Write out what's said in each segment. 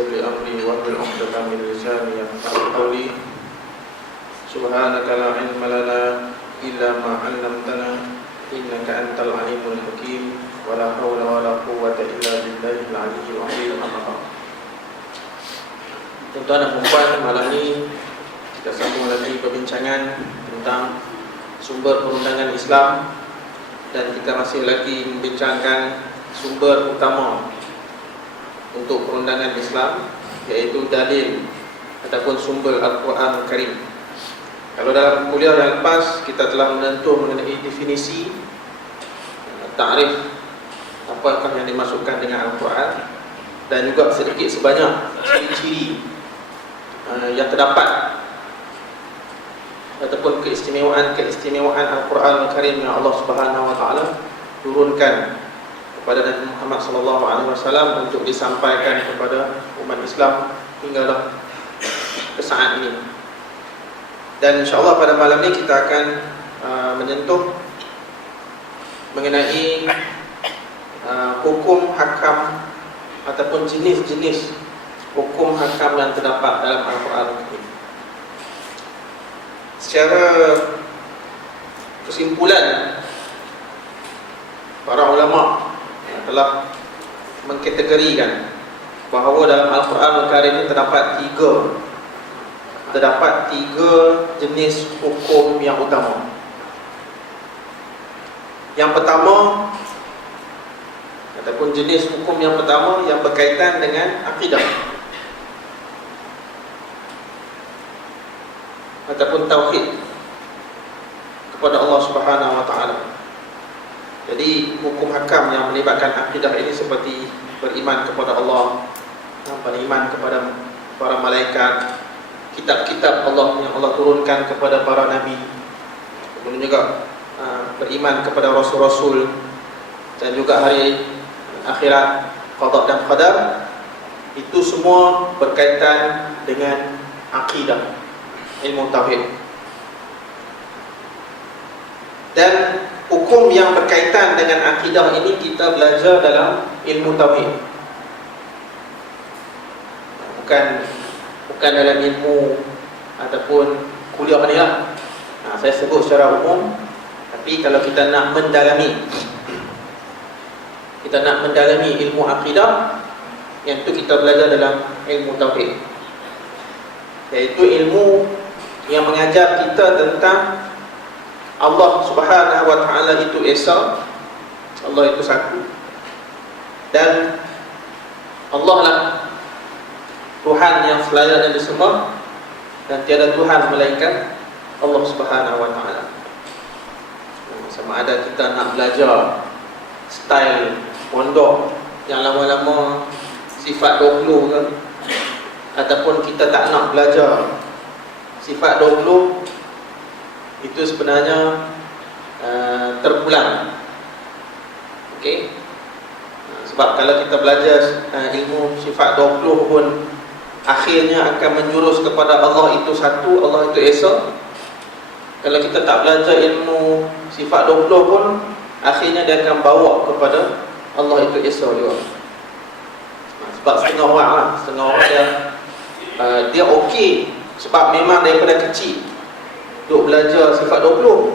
ويسر لي أمري واحلل عقدة من لساني يفقهوا قولي سبحانك لا علم لنا إلا ما علمتنا إنك أنت العليم الحكيم ولا حول ولا قوة إلا بالله العلي العظيم. أما بعد. Tuan-tuan dan puan, malam ini kita sambung lagi perbincangan tentang sumber perundangan Islam, dan kita masih lagi membincangkan sumber utama untuk perundangan Islam, iaitu dalil ataupun sumber Al-Quran Al-Karim. Kalau dalam kuliah yang lepas kita telah menentu mengenai definisi, takrif apakah yang dimasukkan dengan Al-Quran, dan juga sedikit sebanyak ciri-ciri yang terdapat ataupun keistimewaan Al-Quran Al-Karim yang Allah Subhanahu Wa Taala turunkan kepada Nabi Muhammad sallallahu alaihi wasallam untuk disampaikan kepada umat Islam hinggalah ke saat ini. Dan insya-Allah pada malam ini kita akan menyentuh mengenai hukum hakam ataupun jenis-jenis hukum hakam yang terdapat dalam Al-Quran. Secara kesimpulan, para ulama telah mengkategorikan bahawa dalam Al-Quran Al-Karim ini terdapat tiga jenis hukum yang utama. Yang pertama, ataupun jenis hukum yang pertama yang berkaitan dengan akidah ataupun tauhid kepada Allah Subhanahu Wa Taala. Jadi hukum hakam yang melibatkan akidah ini seperti beriman kepada Allah, beriman kepada para malaikat, kitab-kitab Allah yang Allah turunkan kepada para nabi, kemudian juga beriman kepada rasul-rasul, dan juga hari akhirat, qada dan qadar. Itu semua berkaitan dengan akidah, ilmu tauhid. Dan hukum yang berkaitan dengan akidah ini kita belajar dalam ilmu tauhid, bukan dalam ilmu ataupun kuliah ni lah. Saya sebut secara umum, tapi kalau kita nak mendalami ilmu akidah, yang itu kita belajar dalam ilmu tauhid, iaitu ilmu yang mengajar kita tentang Allah Subhanahu Wa Taala itu esa, Allah itu satu, dan Allah lah Tuhan yang selayak dan disembah, dan tiada Tuhan melainkan Allah Subhanahu Wa Taala. Sama ada kita nak belajar style pondok yang lama-lama sifat 20 ke, ataupun kita tak nak belajar sifat 20, itu sebenarnya terpulang. Okey. Sebab kalau kita belajar ilmu sifat 20 pun akhirnya akan menjurus kepada Allah itu satu, Allah itu esa. Kalau kita tak belajar ilmu sifat 20 pun akhirnya dia akan bawa kepada Allah itu esa juga. Sebab setengah orang dia okey, sebab memang daripada kecil duk belajar sifat 20.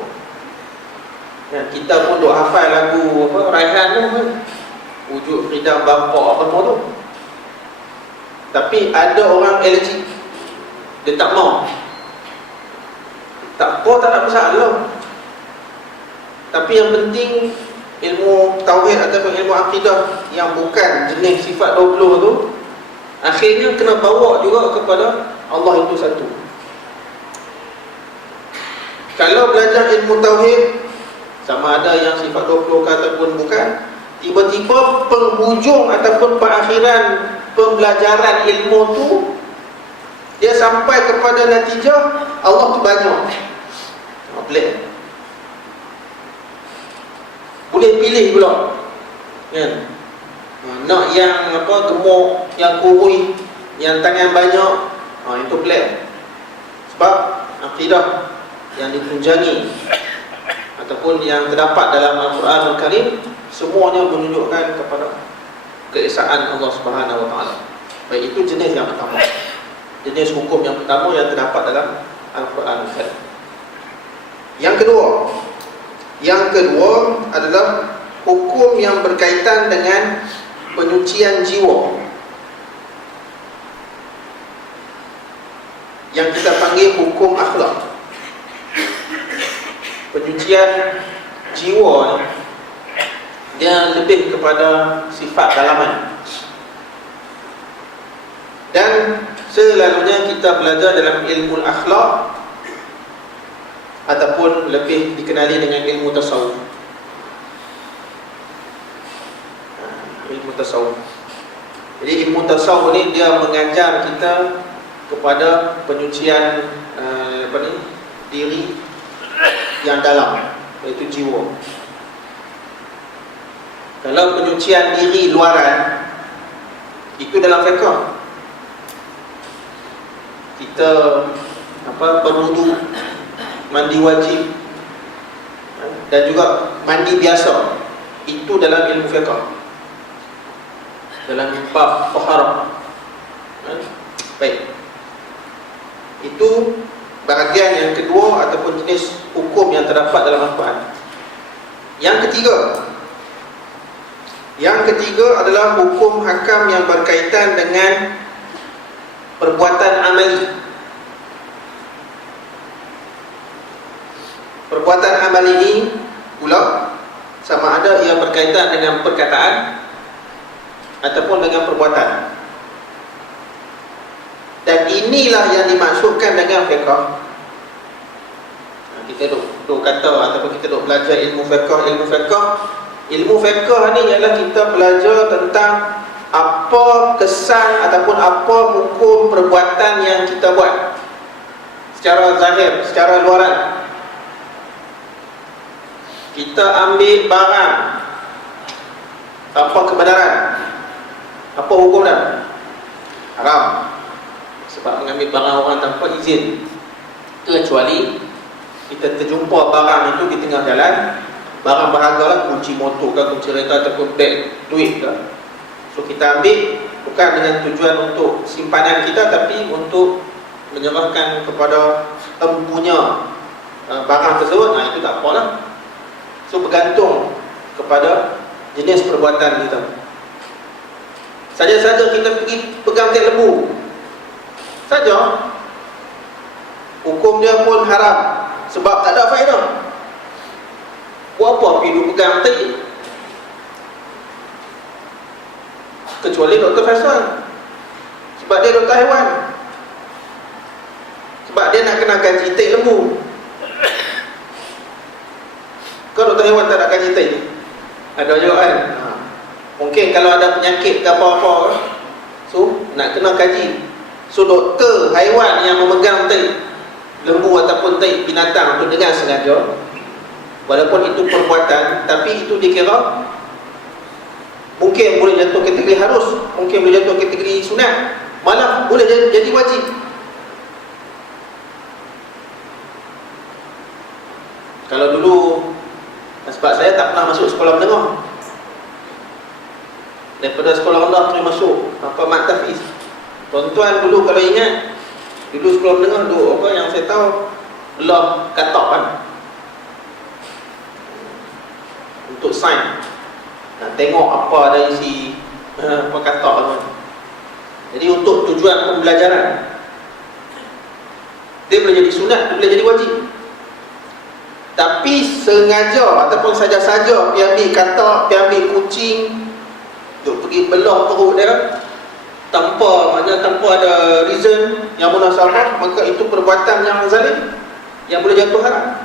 Kita pun duk hafal lagu Raihan tu kan, wujud Ridam Bapa apa semua tu. Tapi ada orang allergic, dia tak mau. Tak apa, tak ada masalah. Tapi yang penting ilmu tauhid ataupun ilmu akidah yang bukan jenis sifat 20 tu akhirnya kena bawa juga kepada Allah itu satu. Kalau belajar ilmu tauhid, sama ada yang sifat 20 ataupun bukan, tiba-tiba penghujung ataupun perakhiran pembelajaran ilmu tu dia sampai kepada natijah Allah tu banyak. Pelik. Boleh pilih pula, kan? Nak yang gemuk, yang kurui, yang tangan banyak, itu pelik. Sebab akidah yang ditunjangi ataupun yang terdapat dalam Al-Quran Al-Karim semuanya menunjukkan kepada keesaan Allah Subhanahu Wa Taala. Baik, itu jenis yang pertama. Jenis hukum yang pertama yang terdapat dalam Al-Quran. Yang kedua adalah hukum yang berkaitan dengan penyucian jiwa, yang kita panggil hukum akhlak. Penyucian jiwa dia lebih kepada sifat dalaman, dan selalunya kita belajar dalam ilmu akhlak ataupun lebih dikenali dengan ilmu tasawuf. Ilmu tasawuf. Jadi ilmu tasawuf ni dia mengajar kita kepada penyucian diri yang dalam, iaitu jiwa. Kalau penyucian diri luaran, itu dalam fiqh. Kita berwudu, mandi wajib, dan juga mandi biasa, itu dalam ilmu fiqh, dalam bab taharah. Baik, itu bahagian yang kedua ataupun jenis hukum yang terdapat dalam Al-Quran. Yang ketiga adalah hukum hakam yang berkaitan dengan perbuatan amali. Perbuatan amali ini pula sama ada ia berkaitan dengan perkataan ataupun dengan perbuatan. Dan inilah yang dimaksudkan dengan fiqh. Kita duk kata ataupun kita duk belajar ilmu fiqh. Ilmu fiqh ni ialah kita belajar tentang apa kesan ataupun apa hukum perbuatan yang kita buat secara zahir, secara luaran. Kita ambil barang tanpa kebenaran, apa hukum dah? Haram. Sebab mengambil barang orang tanpa izin, kecuali kita terjumpa barang itu di tengah jalan, barang berharga lah, kunci motor ke, kunci kereta ataupun beg duit ke. So kita ambil bukan dengan tujuan untuk simpanan kita, tapi untuk menyerahkan kepada empunya barang tersebut. Nah, itu tak apalah. So bergantung kepada jenis perbuatan kita. Saja-saja kita pergi pegang tek lembu saja, hukum dia pun haram, sebab tak ada faedah. Buat apa pergi pegang tek? Kecuali Dr. Faisal, sebab dia doktor haiwan, sebab dia nak kena gaji tek lembu. Kau doktor haiwan tak nak gaji tek? Ada juga kan? Mungkin kalau ada penyakit ke apa-apa, so nak kena gaji. So doktor haiwan yang memegang tek lembu ataupun tek binatang untuk dengan sengaja, walaupun itu perbuatan, tapi itu dikira mungkin boleh jatuh kategori harus, mungkin boleh jatuh kategori sunat, malah boleh jadi wajib. Kalau dulu, sebab saya tak pernah masuk sekolah menengah, daripada sekolah rendah terus masuk Mat Tafiz. Tuan-tuan dulu kalau ingat, dulu sekolah menengah dulu apa yang saya tahu, belum katok kan, untuk sains. Nak tengok apa ada isi apa katak kan. Jadi untuk tujuan pembelajaran, dia boleh jadi sunat, dia boleh jadi wajib. Tapi sengaja ataupun saja-saja pergi ambil katak, pergi ambil kucing, duk pergi belah perut dia tanpa ada reason yang munasabah, maka itu perbuatan yang zalim yang boleh jatuh haram.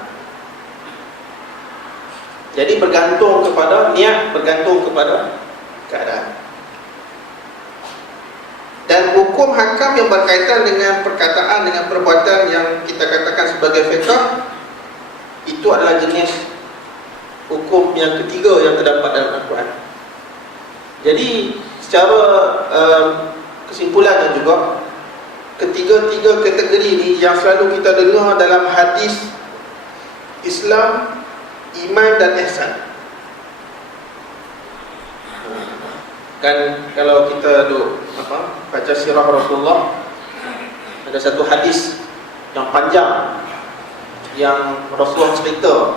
Jadi bergantung kepada niat, bergantung kepada keadaan. Dan hukum hakam yang berkaitan dengan perkataan, dengan perbuatan yang kita katakan sebagai fiqh, itu adalah jenis hukum yang ketiga yang terdapat dalam Al-Quran. Jadi secara kesimpulannya juga, ketiga-tiga kategori ini yang selalu kita dengar dalam hadis Islam, iman dan ihsan. Kan kalau kita baca baca sirah Rasulullah, ada satu hadis yang panjang yang Rasulullah cerita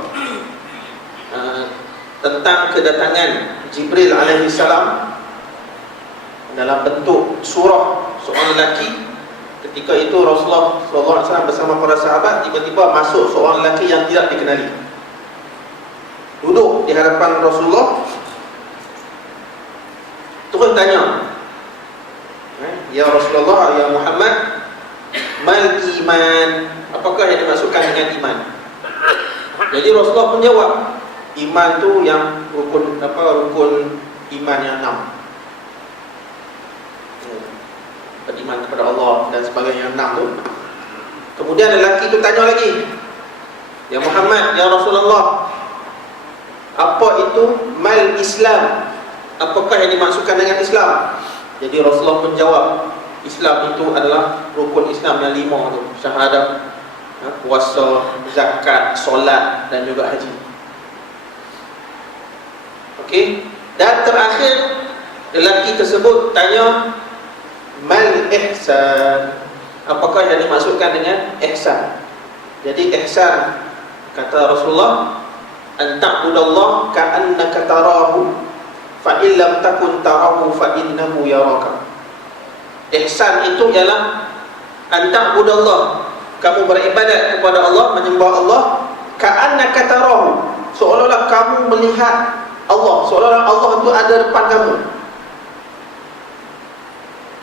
tentang kedatangan Jibril alaihi salam dalam bentuk surah seorang lelaki. Ketika itu Rasulullah SAW bersama para sahabat, tiba-tiba masuk seorang lelaki yang tidak dikenali, duduk di hadapan Rasulullah, terus tanya, ya Rasulullah, ya Muhammad, mal iman, apakah yang dimaksudkan dengan iman? Jadi Rasulullah pun jawab, iman tu yang rukun iman yang 6. Beriman kepada Allah dan sebagainya, yang 6 tu. Kemudian lelaki tu tanya lagi, ya Muhammad, ya Rasulullah, apa itu mal Islam? Apakah yang dimaksudkan dengan Islam? Jadi Rasulullah pun jawab, Islam itu adalah rukun Islam yang 5 tu, syahadat, puasa, zakat, solat dan juga haji. Okey. Dan terakhir lelaki tersebut tanya, mal ihsan, apakah yang dimaksudkan dengan ihsan? Jadi ihsan, kata Rasulullah, an ta'budallah ka'annaka tarahu fa in lam takun tarahu fa innahu yaraka. Ihsan itu ialah an ta'budallah, kamu beribadat kepada Allah, menyembah Allah, ka'annaka tarahu, seolah-olah kamu melihat Allah, seolah-olah Allah itu ada depan kamu.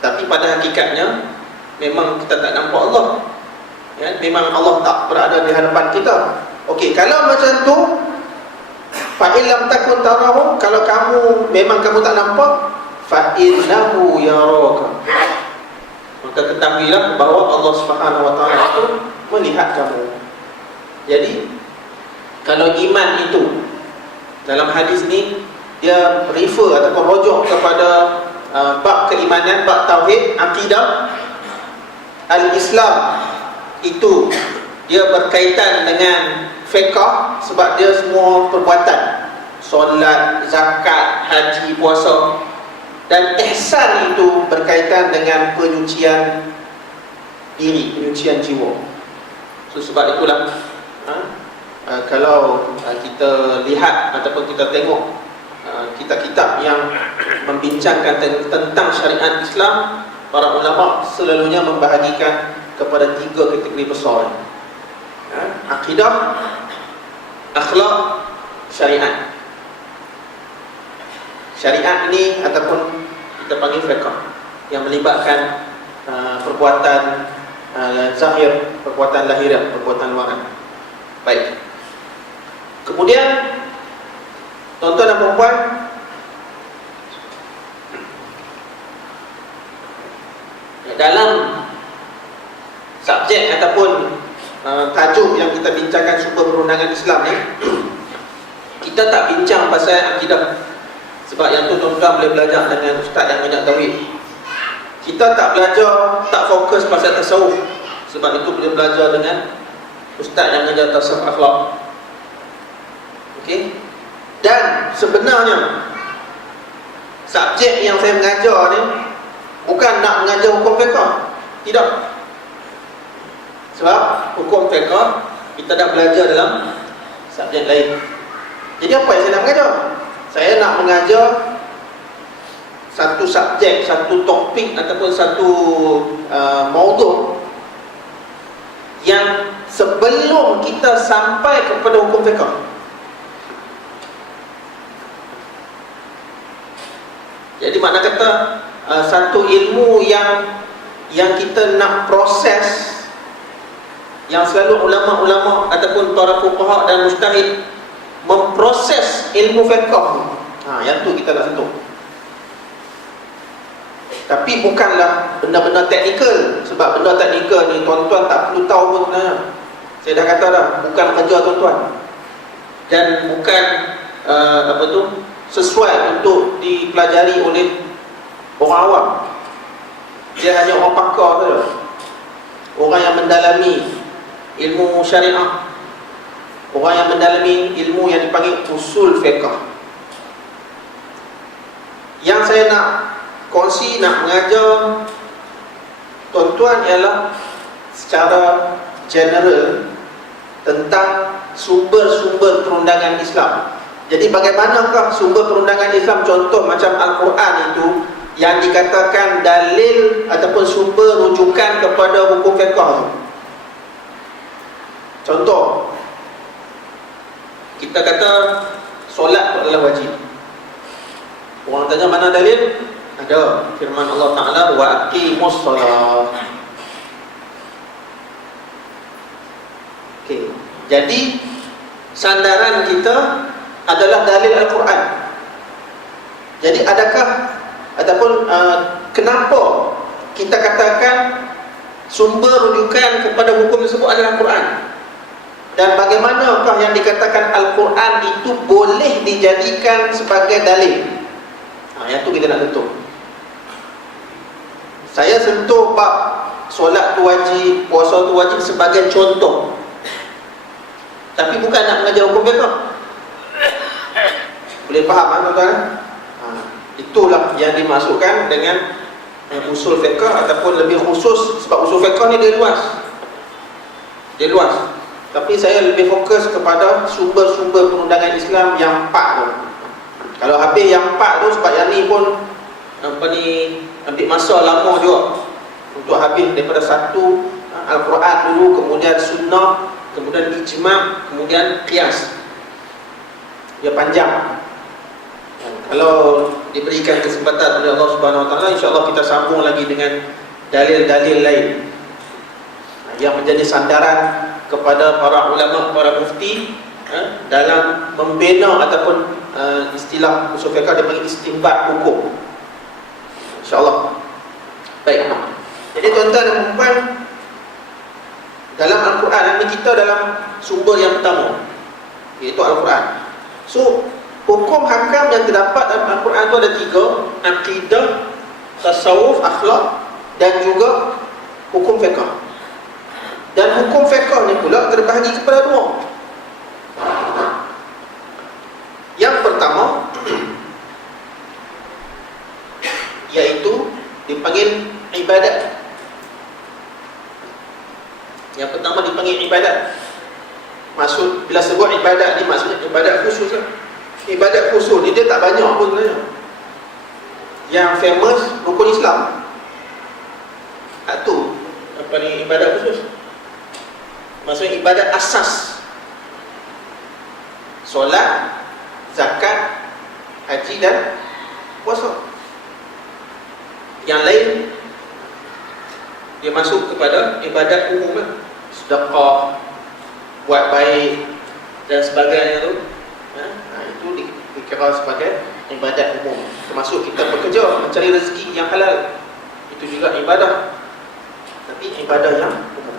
Tapi pada hakikatnya memang kita tak nampak Allah, ya? Memang Allah tak berada di hadapan kita. Okey, kalau macam tu, fa in lam takun tarahu, kalau memang kamu tak nampak, fa innahu yaraka, maka ketahuilah bahawa Allah Subhanahu wa taala itu melihat kamu. Jadi kalau iman itu dalam hadis ni dia refer ataupun rujuk kepada bab keimanan, bab tauhid, akidah. Al-Islam itu dia berkaitan dengan fiqh, sebab dia semua perbuatan, solat, zakat, haji, puasa. Dan ihsan itu berkaitan dengan penyucian diri, penyucian jiwa. So, sebab itulah kalau kita lihat ataupun kita tengok kitab-kitab yang membincangkan tentang syariat Islam, para ulama selalunya membahagikan kepada 3 kategori besar, akidah, akhlak, syariat. Syariat ini ataupun kita panggil fiqh, yang melibatkan perbuatan zahir, perbuatan lahiriah, perbuatan luaran. Baik. Kemudian tuan-tuan dan puan, dalam subjek ataupun tajuk yang kita bincangkan, sumber perundangan Islam ni, kita tak bincang pasal akidah, sebab yang tu tuan-tuan boleh belajar dengan ustaz yang banyak tauhid. Kita tak belajar, tak fokus pasal tasawuf, sebab itu boleh belajar dengan ustaz yang mengajar tasawuf akhlak. Okey. Dan sebenarnya subjek yang saya mengajar ni bukan nak mengajar hukum fiqh, tidak. Sebab hukum fiqh kita dah belajar dalam subjek lain. Jadi apa yang saya nak mengajar? Saya nak mengajar satu subjek, satu topik ataupun satu maudhu yang sebelum kita sampai kepada hukum fiqh. Jadi makna kata satu ilmu yang kita nak proses, yang selalu ulama-ulama ataupun para fuqaha dan mujtahid memproses ilmu fiqh. Yang tu kita nak sentuh. Tapi bukanlah benda-benda teknikal, sebab benda teknikal ni tuan-tuan tak perlu tahu pun sebenarnya. Saya dah kata dah, bukan kerja tuan-tuan. Dan bukan sesuai untuk dipelajari oleh orang awam. Dia hanya orang pakar saja, orang yang mendalami ilmu syariah, orang yang mendalami ilmu yang dipanggil usul fiqh. Yang saya nak kongsi, nak mengajar tuan-tuan ialah secara general tentang sumber-sumber perundangan Islam. Jadi bagaimanakah sumber perundangan Islam? Contoh macam Al-Quran itu yang dikatakan dalil ataupun sumber rujukan kepada hukum fiqh tu. Contoh, kita kata solat adalah wajib. Orang tanya mana dalil? Ada firman Allah Ta'ala, wa aqimus solat. Okay. Jadi sandaran kita adalah dalil Al-Quran. Jadi adakah ataupun kenapa kita katakan sumber rujukan kepada hukum tersebut adalah Al-Quran? Dan bagaimanakah yang dikatakan Al-Quran itu boleh dijadikan sebagai dalil? Yang tu kita nak sentuh. Saya sentuh bab solat tu wajib, puasa tu wajib sebagai contoh, tapi bukan nak mengajar hukum fiqh. Boleh faham kan tuan-tuan? Itulah yang dimasukkan dengan usul fiqh, ataupun lebih khusus, sebab usul fiqh ni dia luas. Dia luas. Tapi saya lebih fokus kepada sumber-sumber perundangan Islam yang 4 tu. Kalau habis yang 4 tu, sebab yang ni pun ambil masa lama juga untuk habis daripada satu Al-Quran dulu, kemudian sunnah, kemudian ijma', kemudian qiyas. Dia panjang. Kalau diberikan kesempatan oleh Allah Subhanahu Wa Taala, insya-Allah kita sambung lagi dengan dalil-dalil lain yang menjadi sandaran kepada para ulama, para mufti dalam membina ataupun istilah usul fiqh dia panggil istinbat hukum. Insya-Allah. Baik. Jadi tuan-tuan dan puan, dalam Al-Quran ini kita dalam sumber yang pertama, iaitu Al-Quran. So, hukum hakam yang terdapat dalam Al-Quran itu ada 3: akidah, tasawuf, akhlak, dan juga hukum fiqh. Dan hukum fiqh ni pula terbahagi kepada 2. Yang pertama iaitu dipanggil ibadat. Yang pertama dipanggil ibadat. Maksud, bila sebut ibadat ni maksudnya ibadat khusus lah. Ibadat khusus ni dia tak banyak pun sebenarnya. Yang famous rukun Islam. Itu apa ni ibadat khusus? Maksudnya ibadat asas. Solat, zakat, haji dan puasa. Yang lain dia masuk kepada ibadat umum lah. Sedekah, buat baik dan sebagainya tu. Itu dikira sebagai ibadat umum. Termasuk kita bekerja mencari rezeki yang halal, itu juga ibadah, tapi ibadah yang umum.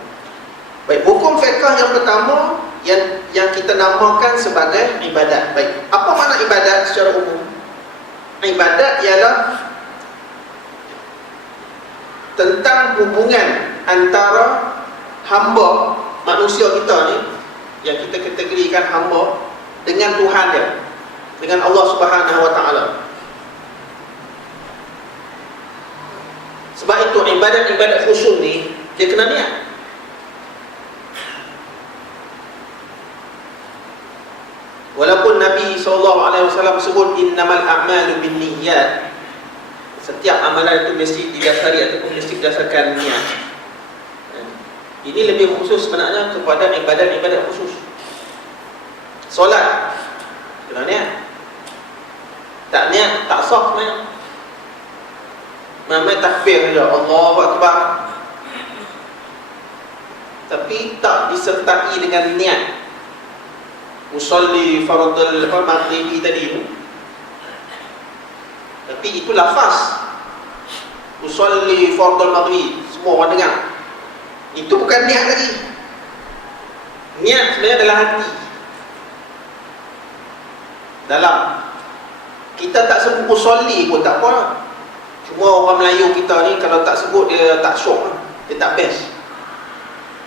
Baik, hukum fiqh yang pertama yang kita namakan sebagai ibadat. Baik, apa makna ibadat secara umum? Ibadat ialah tentang hubungan antara hamba manusia kita ni, yang kita kategorikan hamba, dengan Tuhan dia, dengan Allah Subhanahu Wa Taala. Sebab itu ibadat-ibadat khusus ni dia kena niat. Walaupun Nabi SAW sebut innamal a'malu binniyat, setiap amalan itu mesti didasari ataupun mesti berdasarkan niat. Ini lebih khusus sebenarnya kepada ibadat-ibadat khusus. Solat kena niat. Tak niat tak sah sebenarnya. Mamai takbir saja, Allahu Akbar, tapi tak disertai dengan niat. Usolli fardul maghribi tadi, tapi itu lafaz. Usolli fardul maghrib, semua orang dengar. Itu bukan niat lagi. Niat sebenarnya adalah hati. Dalam kita tak sebut usolli pun tak apa. Cuma orang Melayu kita ni kalau tak sebut dia tak syok, dia tak best.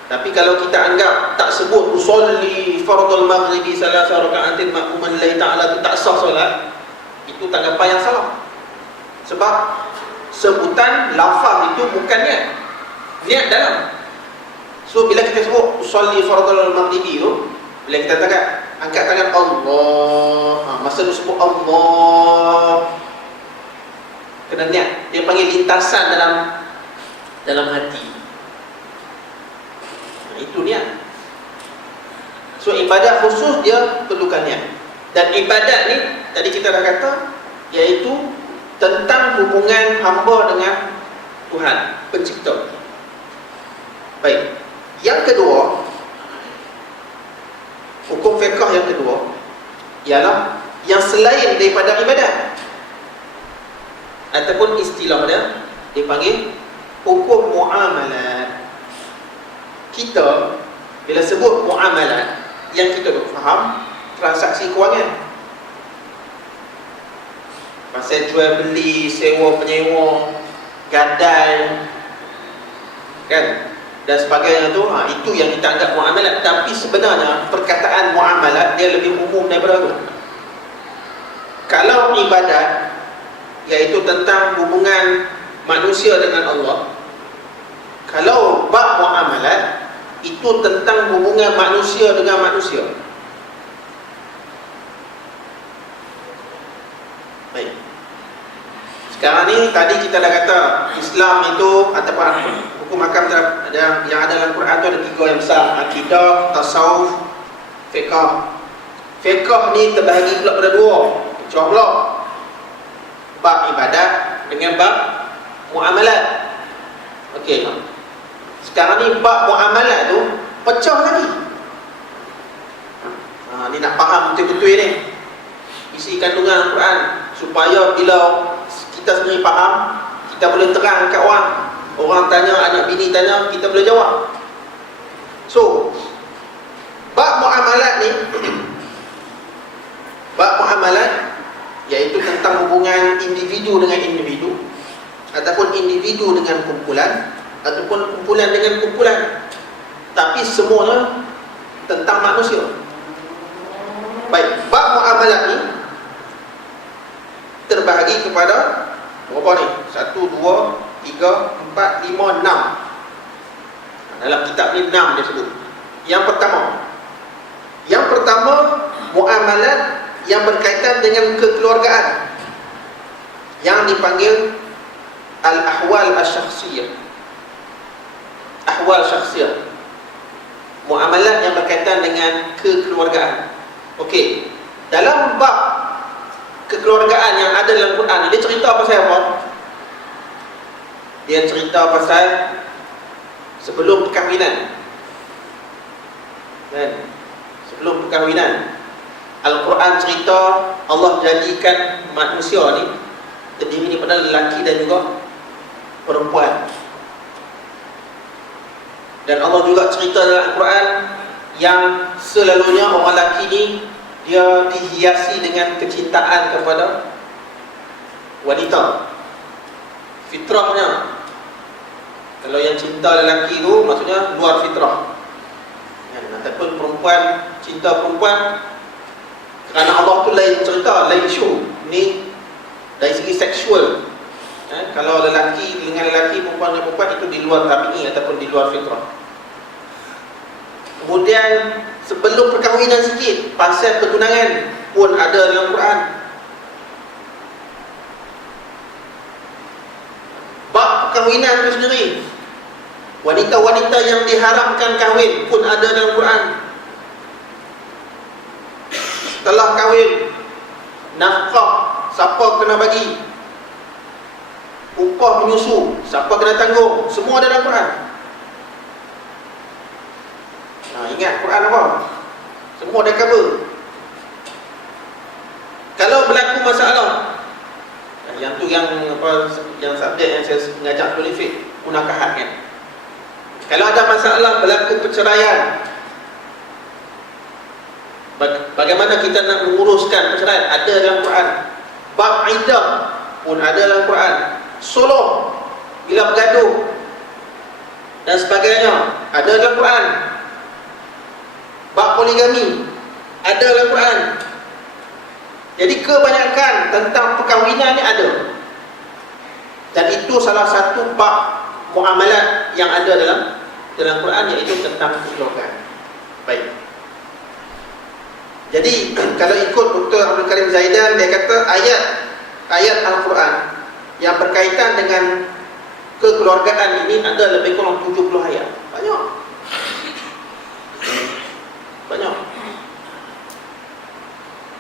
Tapi kalau kita anggap tak sebut usolli fardul maghribi salasa raka'atin ma'muman lillahi ta'ala, itu tak sah solat, itu tanggapan yang salah. Sebab sebutan lafaz itu bukan niat. Niat dalam. So bila kita sebut usolli fardhul maghribi tu, bila kita angkat tangan Allah, masa tu sebut Allah, kena niat. Dia panggil lintasan dalam hati. Itu niat. So ibadat khusus dia perlukan niat. Dan ibadat ni tadi kita dah kata, iaitu tentang hubungan hamba dengan Tuhan pencipta. Baik. Yang kedua, hukum fiqh yang kedua ialah yang selain daripada ibadat, ataupun istilah dia dipanggil hukum muamalat. Kita bila sebut muamalat, yang kita faham transaksi kewangan, pasal jual beli, sewa penyewa, gadai, kan, dan sebagainya tu, itu yang kita anggap muamalat. Tapi sebenarnya perkataan muamalat dia lebih umum daripada itu. Kalau ibadat, iaitu tentang hubungan manusia dengan Allah, kalau bab muamalat itu tentang hubungan manusia dengan manusia. Baik. Sekarang ni tadi kita dah kata Islam itu ataupun hukum hakam yang ada dalam Quran tu ada 3 yang besar: akidah, tasawuf, fiqh. Fiqh ni terbahagi pula pada 2. Pecah pula. Bab ibadat dengan bab muamalat. Okey. Sekarang ni bab muamalat tu pecah lagi. Ni nak faham betul-betul ni isi kandungan Al-Quran, supaya bila kita sendiri faham, kita boleh terang kat orang. Orang tanya, anak bini tanya, kita boleh jawab. So bab muamalat ni bab muamalat iaitu tentang hubungan individu dengan individu, ataupun individu dengan kumpulan, ataupun kumpulan dengan kumpulan, tapi semuanya tentang manusia. Baik, bab muamalat ni terbahagi kepada berapa ni? 1, 2, 3, 4, 5, 6. Dalam kitab ni 6 dia sebut. Yang pertama muamalat yang berkaitan dengan kekeluargaan, yang dipanggil al-ahwal asy-syakhsiyah. Ahwal syakhsiyah, muamalat yang berkaitan dengan kekeluargaan. Okey, dalam bab kekeluargaan yang ada dalam Quran ni, dia cerita pasal apa? Dia cerita pasal sebelum perkahwinan, kan? Sebelum perkahwinan, Al-Quran cerita Allah jadikan manusia ni terdiri daripada lelaki dan juga perempuan. Dan Allah juga cerita dalam Al-Quran yang selalunya orang lelaki ni dia dihiasi dengan kecintaan kepada wanita. Fitrahnya, kalau yang cinta lelaki tu maksudnya luar fitrah, ataupun perempuan cinta perempuan, kerana Allah tu lain cerita, lain show. Ni dari segi seksual, kalau lelaki dengan lelaki, perempuan dengan perempuan, itu di luar tabi'i ataupun di luar fitrah. Kemudian sebelum perkahwinan sikit, pasal pertunangan pun ada dalam Quran. Bab perkahwinan itu sendiri, wanita-wanita yang diharamkan kahwin pun ada dalam Quran. Setelah kahwin, nafkah siapa kena bagi, upah menyusu siapa kena tanggung, semua ada dalam Quran. Ingat Quran apa? Semua dah cover. Kalau berlaku masalah, yang tu yang apa, yang subjek yang saya mengajar kualifik, munakahat kan. Kalau ada masalah berlaku perceraian, bagaimana kita nak menguruskan perceraian, ada dalam Quran. Bab iddah pun ada dalam Quran. Suluh bila bergaduh dan sebagainya ada dalam Quran. Bab poligami ada dalam Quran. Jadi kebanyakan tentang perkahwinan ni ada. Dan itu salah satu bab muamalat yang ada dalam Quran, iaitu tentang kekeluargaan. Baik. Jadi kalau ikut Dr. Abdul Karim Zaidan, dia kata ayat Al-Quran yang berkaitan dengan kekeluargaan ini ada lebih kurang 70 ayat. Banyak.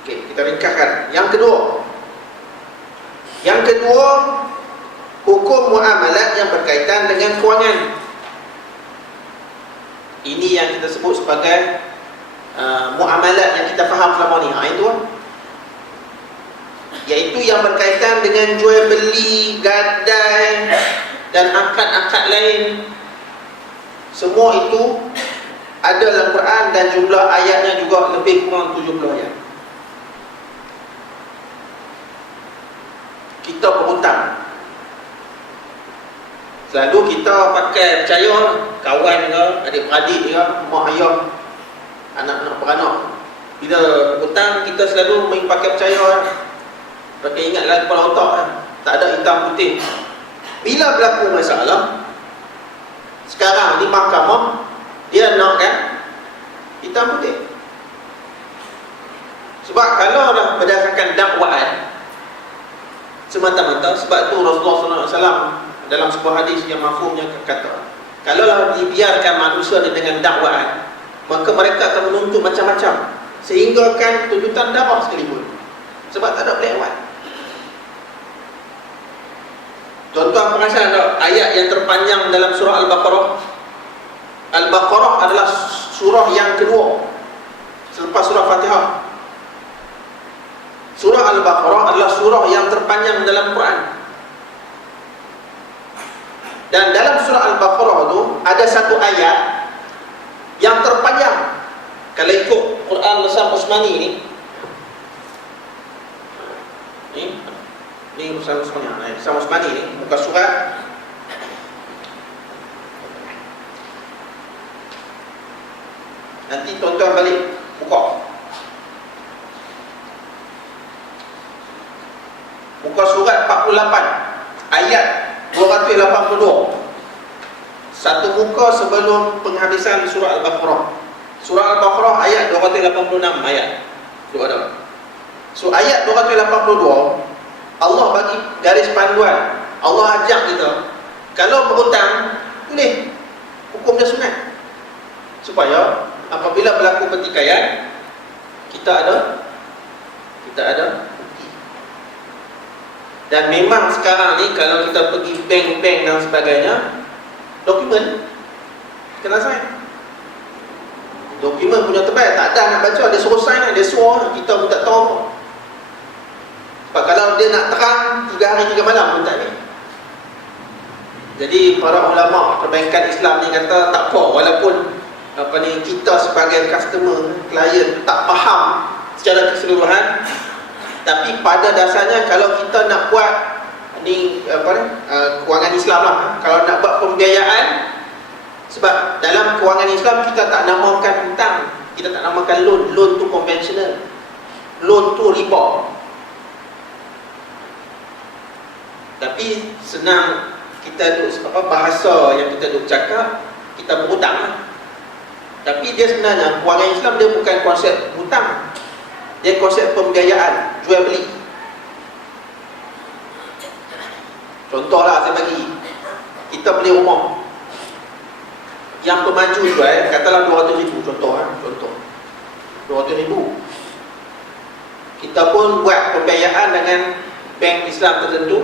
Okey, kita ringkaskan. Yang kedua, hukum muamalat yang berkaitan dengan kewangan. Ini yang kita sebut sebagai muamalat yang kita faham selama ni. Itu iaitu yang berkaitan dengan jual beli, gadai dan akad-akad lain. Semua itu ada dalam Quran dan jumlah ayatnya juga lebih kurang 70 ayat. Kita berhutang, selalu kita pakai percaya kawan ke, adik-beradik ke, mak ayah, anak-anak beranak. Bila hutang, kita selalu pakai percaya, pakai ingatlah kepala otak, tak ada hitam putih. Bila berlaku masalah, sekarang di mahkamah, dia nakkan hitam putih. Sebab kalau dah berdasarkan dakwaan semata-mata, sebab tu Rasulullah SAW dalam sebuah hadis yang mafhumnya kata, kalaulah dibiarkan manusia dengan dakwaan, maka mereka akan menuntut macam-macam, sehingga kan tuntutan darah sekalipun, sebab tak ada pelewat. Tuan-tuan perasan tak ayat yang terpanjang dalam surah Al-Baqarah? Al-Baqarah adalah surah yang kedua selepas surah Fatihah. Surah Al-Baqarah adalah surah yang terpanjang dalam Quran. Dan dalam surah Al-Baqarah itu ada satu ayat yang terpanjang. Kalau ikut Quran Besar Usmani ni Besar Usmani ni muka surat nanti tuan-tuan balik buka muka surat 48 ayat 282, satu muka sebelum penghabisan surah Al-Baqarah. Surah Al-Baqarah ayat 286 ayat. So ayat 282 Allah bagi garis panduan. Allah ajak kita, kalau berhutang boleh, hukum dia sunat, supaya apabila berlaku pertikaian kita ada bukti. Dan memang sekarang ni kalau kita pergi bank-bank dan sebagainya, dokumen kena sign. Dokumen punya tebal tak ada nak baca, dia suruh sign, dia suruh, kita pun tak tahu apa. Sebab kalau dia nak terang 3 hari 3 malam pun tak ni. Jadi para ulama perbankan Islam ni kata tak apa, walaupun kita sebagai customer, klien tak faham secara keseluruhan, tapi pada dasarnya kalau kita nak buat ni kewangan Islam lah, kalau nak buat pembiayaan, sebab dalam kewangan Islam kita tak namakan hutang, kita tak namakan loan tu konvensional, loan tu riba. Tapi senang kita duk bahasa yang kita duk cakap, kita berhutang lah. Tapi dia sebenarnya kewangan Islam dia bukan konsep hutang, dia konsep pembiayaan, jual beli. Contohlah saya bagi, kita beli rumah, yang pemaju jual katalah 200,000, contoh 200,000. Kita pun buat pembiayaan dengan bank Islam tertentu.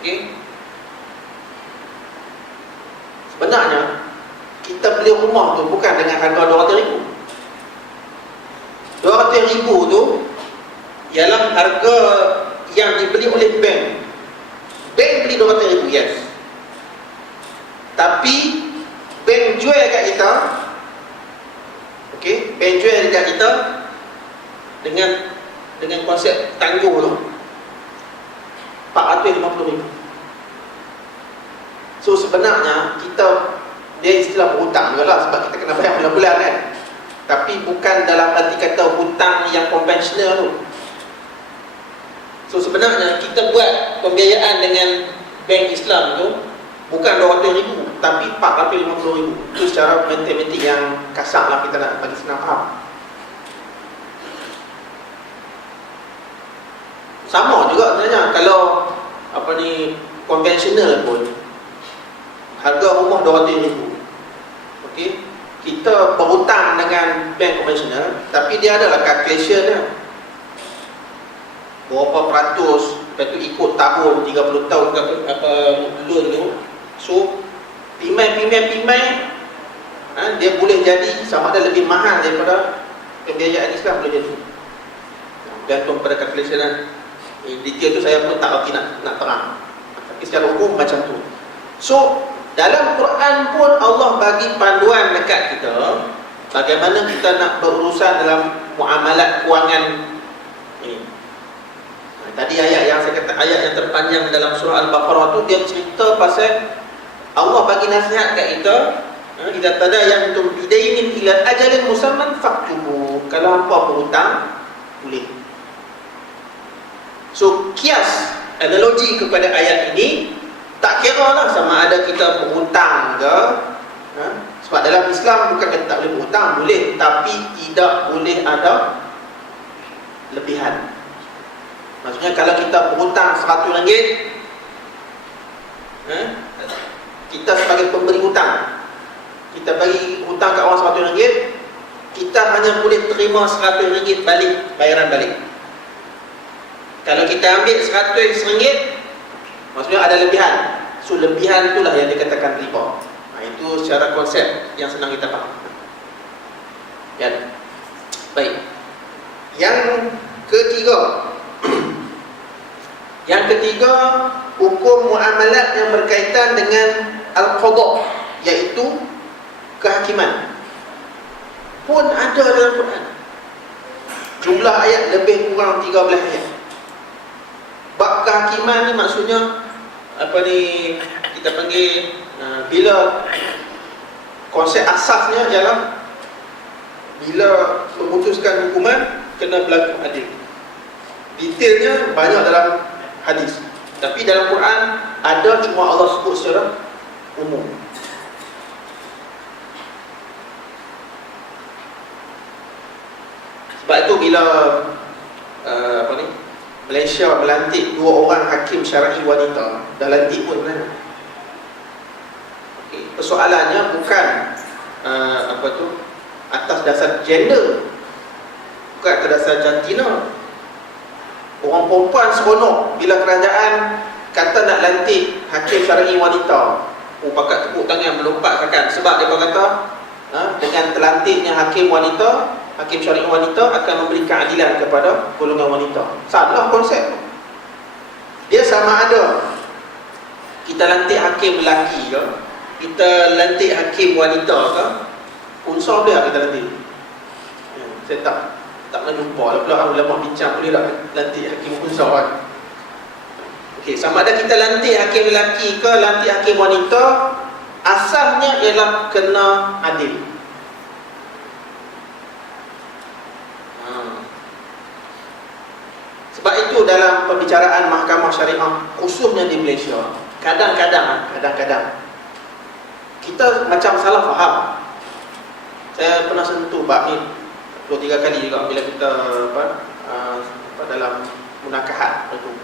Okey. Sebenarnya kita beli rumah tu bukan dengan harga 200,000. 200,000 tu ialah harga yang dibeli oleh bank. Bank beli 200,000, yes. Tapi bank jual kat kita, okey, bank jual dekat kita dengan konsep tangguh tu 450,000. So sebenarnya dia istilah berhutang juga lah, sebab kita kena bayar bulan-bulan kan. Tapi bukan dalam arti kata hutang yang konvensional tu. So sebenarnya kita buat pembiayaan dengan bank Islam tu bukan 200,000 tapi 450,000. Itu secara matematik yang kasar lah, kita nak bagi senang faham. Sama juga sebenarnya kalau konvensional pun harga rumah 200,000. Okey, kita berhutang dengan bank konvensional, tapi dia adalah calculation dia. Berapa peratus, lepas tu ikut tahun, 30 tahun ke loan tu. So pimai dia boleh jadi sama ada lebih mahal daripada pembiayaan Islam boleh jadi. Gantung pada calculation lah. Detail tu saya pun tak berhati nak terang, tapi secara umum macam tu. So dalam Quran pun Allah bagi panduan dekat kita bagaimana kita nak berurusan dalam muamalat kewangan ini. Tadi ayat yang saya kata, ayat yang terpanjang dalam surah Al-Baqarah tu, dia cerita pasal Allah bagi nasihat kat kita, idza tadayantum bidainin ila ajalin musamman faktubu. Kalau hangpa berhutang boleh. So kias analogi kepada ayat ini, tak kira lah sama ada kita berhutang ke, sebab dalam Islam bukan kata tak boleh berhutang, boleh, tapi tidak boleh ada lebihan. Maksudnya kalau kita berhutang RM100, kita sebagai pemberi hutang, kita bagi hutang kat orang RM100, kita hanya boleh terima RM100 balik, bayaran balik. Kalau kita ambil RM100, maksudnya ada lebihan. So lebihan itulah yang dikatakan riba. Itu secara konsep yang senang kita faham. Ya. Baik. Yang ketiga, hukum muamalat yang berkaitan dengan al-qada, iaitu kehakiman, pun ada dalam Quran. Jumlah ayat lebih kurang 13 ayat. Bab kehakiman ni maksudnya kita panggil bila konsep asasnya ialah bila memutuskan hukuman kena berlaku adil. Detailnya banyak dalam hadis, tapi dalam Quran ada, cuma Allah sebut secara umum. Sebab itu bila Malaysia melantik 2 orang hakim syar'i wanita, dah lantik pun kan. Okay. Persoalannya bukan atas dasar gender, bukan atas dasar jantina. Orang perempuan seronok bila kerajaan kata nak lantik hakim syar'i wanita. Pakat tepuk tangan, melompatkan. Sebab dia kata dengan terlantiknya hakim wanita, hakim syar'i wanita akan memberi keadilan kepada golongan wanita. Salah konsep. Dia sama ada kita lantik hakim lelaki ke, kita lantik hakim wanita ke, unsur dia kita lantik. Saya tak pernah jumpa lah pula ulama bincang boleh tak lantik hakim unsur kan. Okey, sama ada kita lantik hakim lelaki ke lantik hakim wanita, asalnya ialah kena adil. Sebab itu dalam pembicaraan mahkamah syariah, khususnya di Malaysia, kadang-kadang kita macam salah faham. Saya pernah sentuh bab ni 2-3 kali juga bila kita dalam munakahat itu.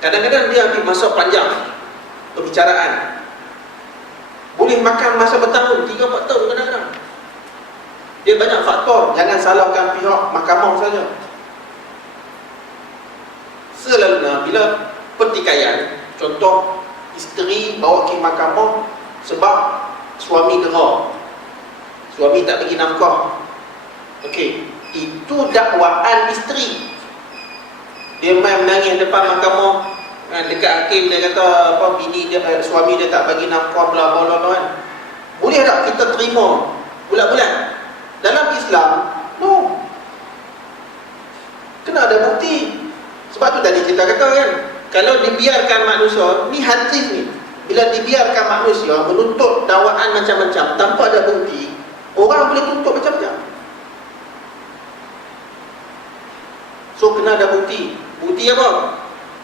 Kadang-kadang dia ambil masa panjang pembicaraan. Boleh makan masa bertahun, 3-4 tahun kadang-kadang. Dia banyak faktor, jangan salahkan pihak mahkamah saja. Selalunya bila pertikaian, contoh isteri bawa ke mahkamah sebab suami dera, suami tak bagi nafkah. Okey, itu dakwaan isteri. Dia main menangis depan mahkamah, dekat hakim dia kata bini dia, suami dia tak bagi nafkah bla bla bla kan. Boleh tak kita terima bulat-bulat? Dalam Islam, no. Kena ada bukti. Sebab tu tadi kita kata kan, kalau dibiarkan manusia, ni hadis ni, bila dibiarkan manusia menuntut dakwaan macam-macam tanpa ada bukti, orang boleh tuntut macam-macam. So kena ada bukti. Bukti apa?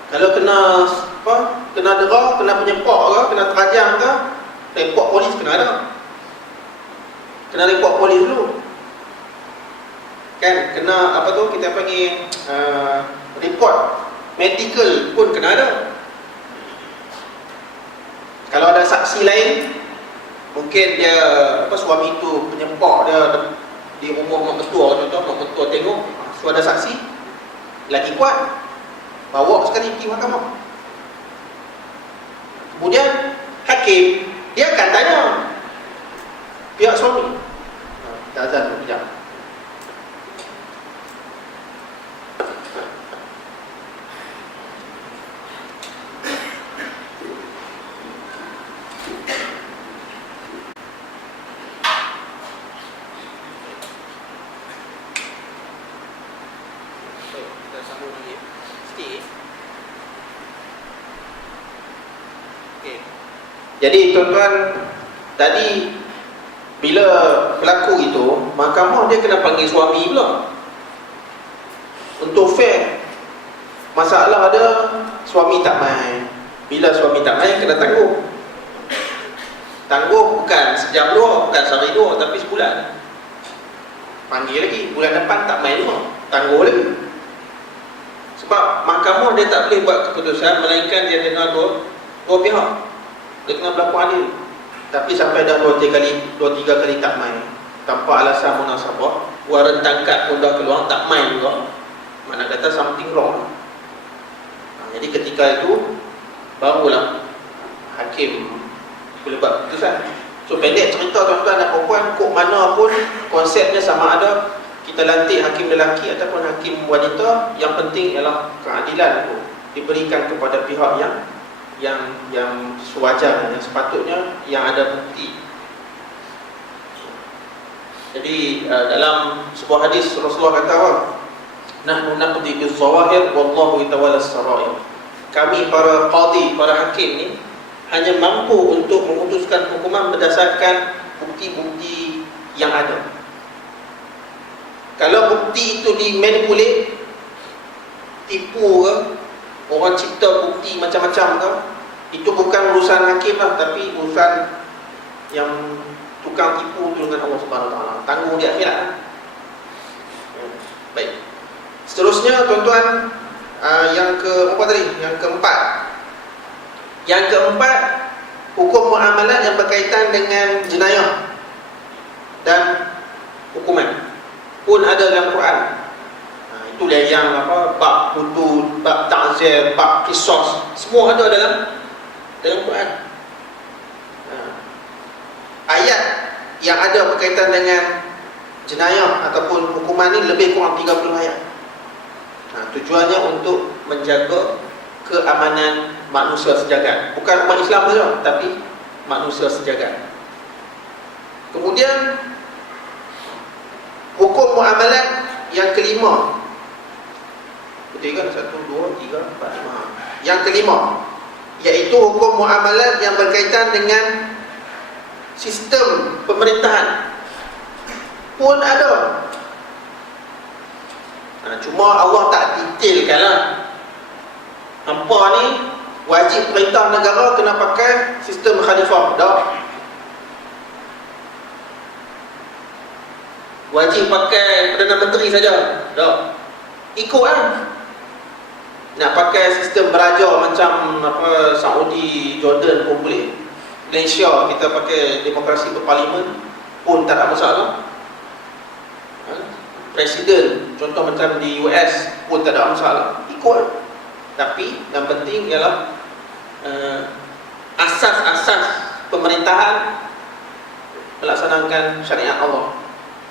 Kalau kena kena dera, kena penyempak ke, kena terajam ke, report polis kena ada. Kena report polis dulu. Kan, kena kita panggil report medical pun kena ada. Kalau ada saksi lain, mungkin dia suami tu penyempak dia di rumah mak mentua, contoh mak mentua tengok, so ada saksi lagi kuat, bawa sekali pergi mahkamah. Kemudian hakim dia akan tanya pihak suami. Dah azan sekejap. Jadi tuan-tuan, tadi bila berlaku itu, mahkamah dia kena panggil suami pula. Untuk fair, masalah ada suami tak main. Bila suami tak main, kena tangguh. Tangguh bukan sejam dua, bukan sehari dua, tapi sebulan. Panggil lagi, bulan depan tak main juga, tangguh lagi. Sebab mahkamah dia tak boleh buat keputusan melainkan dia dengar dua pihak. Dia kena berlaku adil. Tapi sampai dah 2-3 kali tak main tanpa alasan munasabah, waran tangkap pun dah keluar, tak main juga, mana kata something wrong. Jadi ketika itu barulah hakim boleh buat keputusan. So pendek cerita tuan-tuan dan puan-puan, kok mana pun konsepnya sama ada kita lantik hakim lelaki ataupun hakim wanita, yang penting ialah keadilan itu diberikan kepada pihak yang sewajarnya, yang sepatutnya, yang ada bukti. Jadi dalam sebuah hadis Rasulullah kata, nahnu naqdi biz-zawahir wallahu yatawalla as-sarair. Kami para qadi, para hakim ni hanya mampu untuk memutuskan hukuman berdasarkan bukti-bukti yang ada. Kalau bukti itu dimanipulate, tipu ke, orang cipta bukti macam-macam ke, itu bukan urusan hakim lah, tapi urusan yang tukang tipu tu dengan Allah Subhanahu Wa Taala. Tanggung di akhirat. Baik. Seterusnya tuan-tuan, yang keempat. Yang keempat, hukum muamalat yang berkaitan dengan jenayah dan hukuman pun ada dalam Quran. Itulah yang bab hudud, bab ta'zir, bab qisas, semua ada dalam Quran. Ayat yang ada berkaitan dengan jenayah ataupun hukuman ni lebih kurang 30 ayat. Tujuannya untuk menjaga keamanan manusia sejagat. Bukan umat Islam saja, tapi manusia sejagat. Kemudian hukum muamalat yang kelima. Betul kan? 1, 2, 3, 4, 5. Yang kelima, iaitu hukum muamalat yang berkaitan dengan sistem pemerintahan pun ada. Cuma Allah tak detailkanlah. Hampa ni wajib perintah negara kena pakai sistem khalifah, tak? Wajib pakai Perdana Menteri saja, tak? Ikut kan? Nak pakai sistem beraja macam Saudi, Jordan pun boleh. Malaysia kita pakai demokrasi berparlimen pun tak ada masalah. Presiden contoh macam di US pun tak ada masalah. Ikut. Tapi yang penting ialah asas-asas pemerintahan melaksanakan syariat Allah.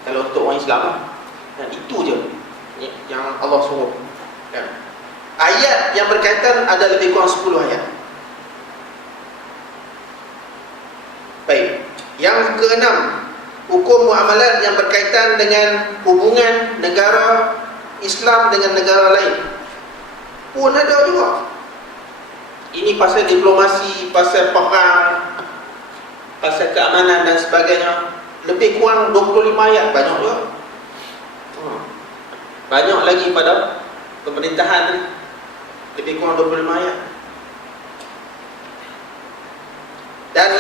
Kalau untuk orang Islam lah. Dan itu je yang Allah suruh. Ayat yang berkaitan ada lebih kurang 10 ayat. Baik. Yang keenam, hukum muamalat yang berkaitan dengan hubungan negara Islam dengan negara lain pun ada juga. Ini pasal diplomasi, pasal perang, pasal keamanan dan sebagainya. Lebih kurang 25 ayat, banyak juga. Banyak lagi pada pemerintahan ni. Lebih kurang 25 ayat. Dan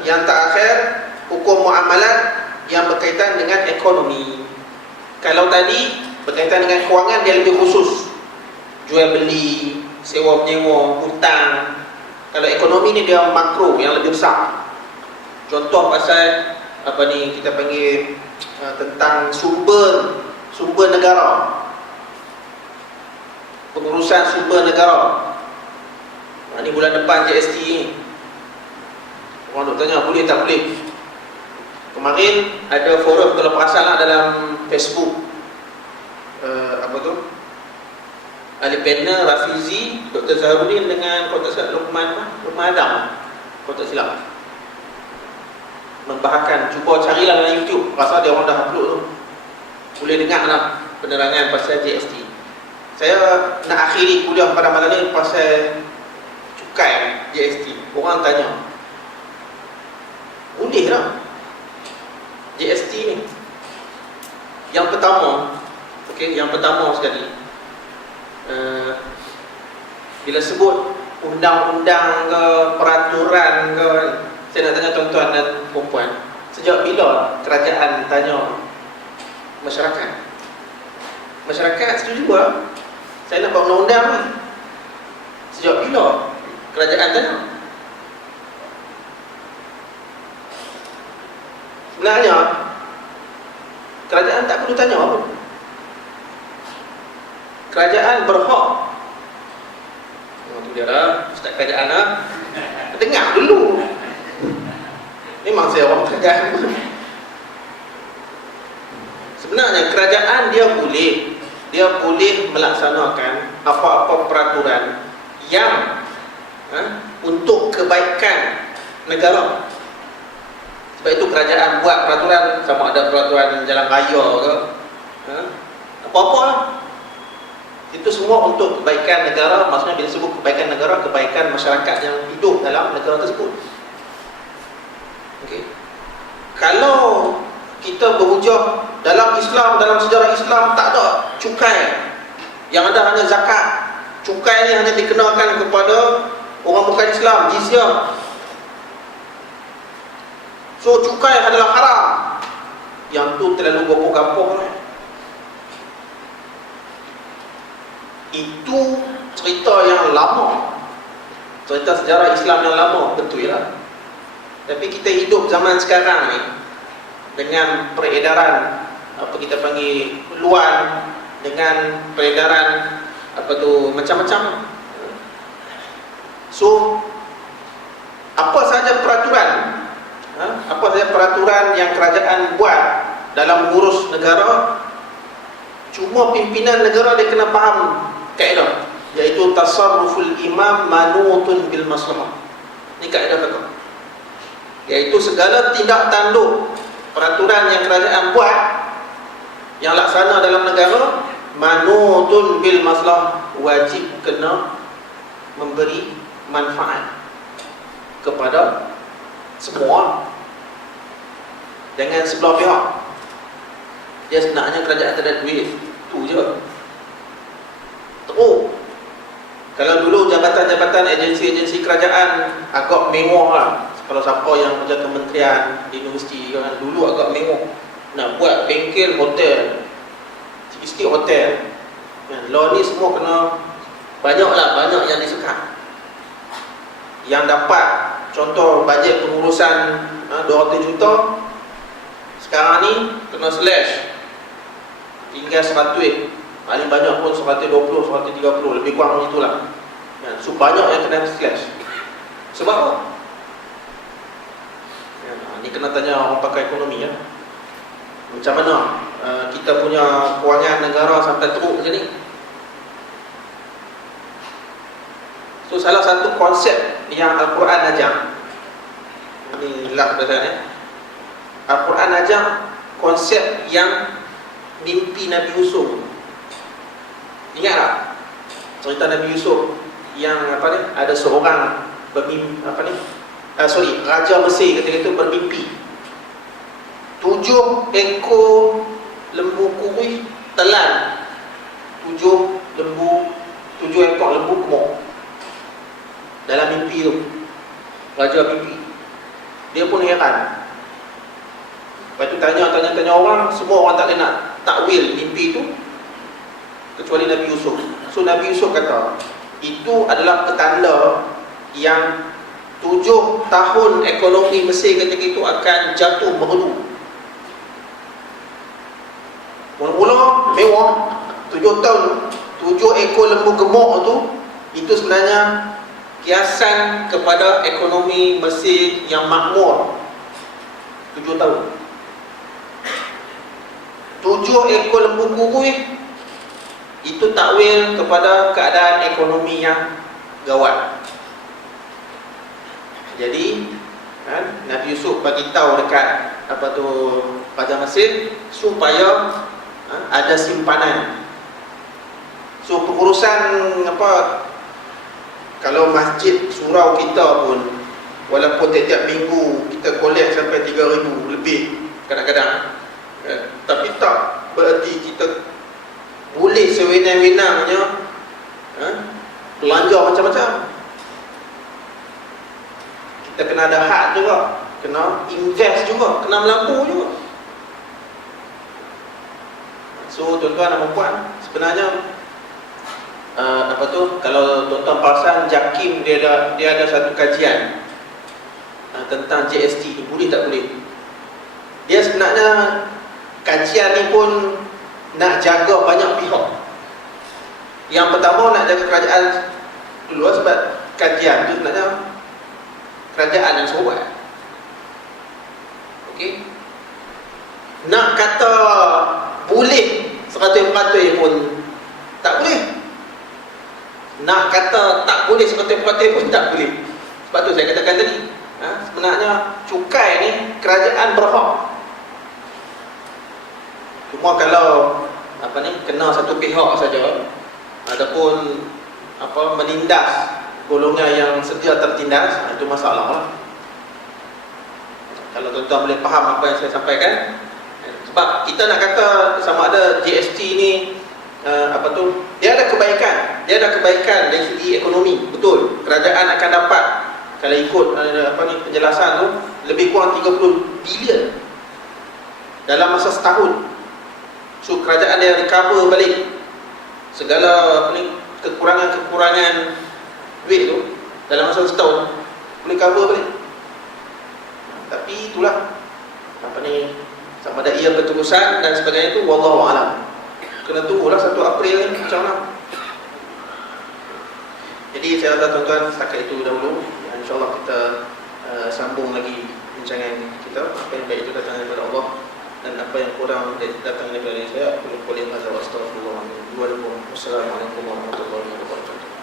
yang terakhir hukum muamalat yang berkaitan dengan ekonomi. Kalau tadi berkaitan dengan kewangan, dia lebih khusus, jual beli, sewa menyewa, hutang. Kalau ekonomi ni dia makro, yang lebih besar. Contoh pasal kita panggil tentang sumber negara, pengurusan sumber negara. Ni bulan depan GST ni, orang nak tanya boleh tak boleh. Kemarin ada forum, kalau perasan dalam Facebook, ahli panel Rafizi, Dr. Zaharuddin dengan kalau tak silap Luqman Adam, kalau tak silap, membahaskan. Cuba carilah dalam YouTube, rasa dia orang dah upload tu, boleh dengar lah penerangan pasal GST. Saya nak akhiri kuliah pada malam ni pasal cukai GST. Orang tanya, boleh lah GST ni. Yang pertama sekali, bila sebut undang-undang ke peraturan ke, saya nak tanya tuan-tuan dan perempuan, sejak bila kerajaan tanya masyarakat? Masyarakat setuju lah saya nak buat undang-undang ni. Sejak bila kerajaan tanya? Sebenarnya kerajaan tak perlu tanya apa. Kerajaan berhak. Tu dia lah, ustaz kerajaan lah, dengar dulu. Memang saya orang kerajaan. Sebenarnya kerajaan dia boleh melaksanakan apa-apa peraturan yang untuk kebaikan negara. Sebab itu kerajaan buat peraturan, sama ada peraturan jalan raya ke, apa-apa lah. Itu semua untuk kebaikan negara. Maksudnya bila sebut kebaikan negara, kebaikan masyarakat yang hidup dalam negara tersebut. Okay. Kalau kita berhujah dalam Islam, dalam sejarah Islam tak ada cukai, yang ada hanya zakat. Cukai ni hanya dikenakan kepada orang bukan Islam, jizyah. So cukai adalah haram. Yang tu terlalu gopoh-gapoh lah. Itu cerita yang lama, cerita sejarah Islam yang lama, betul lah. Tapi kita hidup zaman sekarang ni dengan peredaran kita panggil luan, dengan peredaran macam-macam. So apa saja peraturan yang kerajaan buat dalam mengurus negara, cuma pimpinan negara dia kena faham kaedah, iaitu tasarruful imam manutun bil maslahah. Ini kaedah fiqh, iaitu segala tindak tanduk peraturan yang kerajaan buat, yang laksana dalam negara, manutun bil maslahah, wajib kena memberi manfaat kepada semua, jangan sebelah pihak. Dia sebenarnya kerajaan tak ada duit, tu je. Teruk. Kalau dulu jabatan-jabatan agensi-agensi kerajaan agak mewah lah. Kalau siapa yang kerja kementerian di universiti kan, dulu agak mewah. Nak buat bengkel, hotel, sikit-sikit hotel. Law ni semua kena banyak yang disekat. Yang dapat contoh bajet pengurusan 200 juta, sekarang ni kena slash tinggal 100, paling banyak pun 120, 130, lebih kurang macam itulah. So banyak yang kena slash. Sebab apa? Ni kena tanya orang pakai ekonomi ya. Macam mana kita punya kewangan negara sampai teruk macam ni? So salah satu konsep yang Al-Quran ajar, ini lak berdasarkan Al-Quran ajar konsep yang mimpi Nabi Yusuf. Ingat tak cerita Nabi Yusuf yang ada seorang bermimpi, Raja Mesir ketika itu bermimpi 7 ekor lembu kurui telan 7 ekor lembu gemuk dalam mimpi tu. Raja mimpi. Dia pun heran. Lepas tu tanya orang, semua orang tak boleh nak takwil mimpi tu kecuali Nabi Yusuf. So Nabi Yusuf kata, itu adalah petanda yang 7 tahun ekonomi Mesir ketika itu akan jatuh merdu. Mula-mula mewah, 7 tahun, 7 ekor lembu gemuk tu, itu sebenarnya kiasan kepada ekonomi Mesir yang makmur. 7 tahun. 7 ekor lembu kurui, itu takwil kepada keadaan ekonomi yang gawat. Jadi Nabi Yusuf bagi tahu dekat Raja Mesir supaya ada simpanan. So pengurusan kalau masjid surau kita pun, walaupun tiap minggu kita collect sampai 3,000 lebih kadang-kadang, tapi tak berarti kita boleh sewenang-wenangnya belanja macam-macam. Kita kena ada had juga, kena invest juga, kena melampau juga. So tuan-tuan dan puan, sebenarnya kalau tuan-tuan perasan JAKIM dia ada satu kajian tentang GST ni, boleh tak boleh. Dia sebenarnya kajian ni pun nak jaga banyak pihak. Yang pertama nak jaga kerajaan dulu, sebab kajian tu sebenarnya kerajaan yang suruh buat. Okey. Nak kata boleh 100% pun tak boleh. Nak kata tak boleh 100% pun tak boleh. Sebab tu saya katakan tadi, sebenarnya cukai ni kerajaan berhak. Cuma kalau kena satu pihak saja, ataupun menindas golongan yang sedia tertindas, itu masalah lah. Kalau tuan-tuan boleh faham apa yang saya sampaikan. Sebab kita nak kata sama ada GST ni dia ada kebaikan. Dia ada kebaikan dari segi ekonomi. Betul, kerajaan akan dapat, kalau ikut penjelasan tu, lebih kurang 30 bilion dalam masa setahun. So kerajaan dia recover balik segala kekurangan duit tu dalam masa setahun, boleh cover balik. Tapi itulah sama ada ia berterusan dan sebagainya itu, wallahu alam. Kena tunggulah 1 April ni macam mana. Jadi saya rasa tuan-tuan setakat itu dahulu. InsyaAllah kita sambung lagi bincangan kita. Apa yang baik itu datang daripada Allah, dan apa yang kurang datang daripada saya. Aku boleh mazhab, astagfirullah. Wassalamualaikum warahmatullahi wabarakatuh.